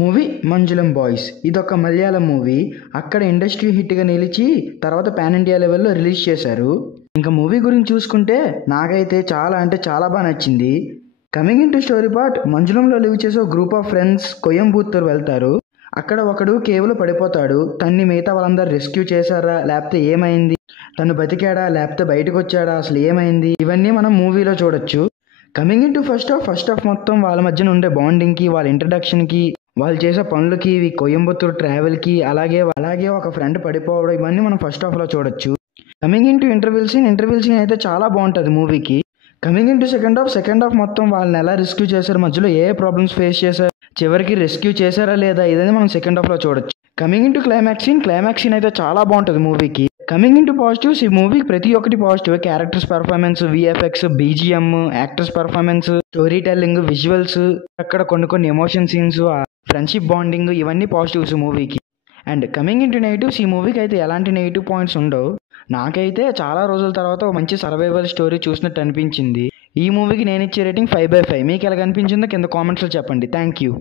Movie Manjulam boys ఇదొక Malayalam movie. అక్కడ industry హిట్గా నిలిచి తర్వాత పాన్ ఇండియా లెవెల్లో రిలీజ్ చేశారు. ఇంకా మూవీ గురించి చూసుకుంటే నాకైతే చాలా అంటే చాలా బాగా నచ్చింది. Coming in to story part, మంజులంలో లివ్ చేసే ఒక గ్రూప్ ఆఫ్ ఫ్రెండ్స్ కోయంబత్తూర్ వెళ్తారు. అక్కడ ఒకడు కేవ్లో పడిపోతాడు. తన్ని మిగతా వాళ్ళందరూ రెస్క్యూ చేశారా లేకపోతే ఏమైంది, తను బతికాడా లేకపోతే బయటకు వచ్చాడా, అసలు ఏమైంది, ఇవన్నీ మనం మూవీలో చూడొచ్చు. Coming in to first half మొత్తం వాళ్ళ మధ్యన ఉండే బాండింగ్కి, వాళ్ళ ఇంట్రడక్షన్కి, వాళ్ళు చేసే పనులకి, కోయంబత్తూర్ ట్రావెల్కి, అలాగే ఒక ఫ్రెండ్ పడిపోవడం, ఇవన్నీ మనం ఫస్ట్ హాఫ్లో చూడొచ్చు. Coming in to interval scene అయితే చాలా బాగుంటుంది మూవీకి. Coming in to second half మొత్తం వాళ్ళని ఎలా రెస్క్యూ చేశారు, మధ్యలో ఏ ప్రాబ్లమ్స్ ఫేస్ చేశారు, చివరికి రెస్క్యూ చేశారా లేదా, ఇదని మనం సెకండ్ హాఫ్లో చూడొచ్చు. Coming in to climax scene అయితే చాలా బాగుంటుంది మూవీకి. కమింగ్ ఇన్ టు పాజిటివ్స్, ఈ మూవీకి ప్రతి ఒక్కటి positive. Characters performance, VFX, BGM, actors performance, story telling, visuals, అక్కడ కొన్ని ఎమోషన్ సీన్స్, ఫ్రెండ్షిప్ బాండింగ్, ఇవన్నీ పాజిటివ్స్ మూవీకి. And coming in to negatives, ఈ మూవీకి అయితే ఎలాంటి నెగిటివ్ పాయింట్స్ ఉండవు. నాకైతే చాలా రోజుల తర్వాత ఒక మంచి సర్వైవల్ స్టోరీ చూసినట్టు అనిపించింది. ఈ మూవీకి నేను ఇచ్చే రేటింగ్ 5/5. మీకు ఎలా అనిపించిందో కింద కామెంట్స్లో చెప్పండి. Thank you.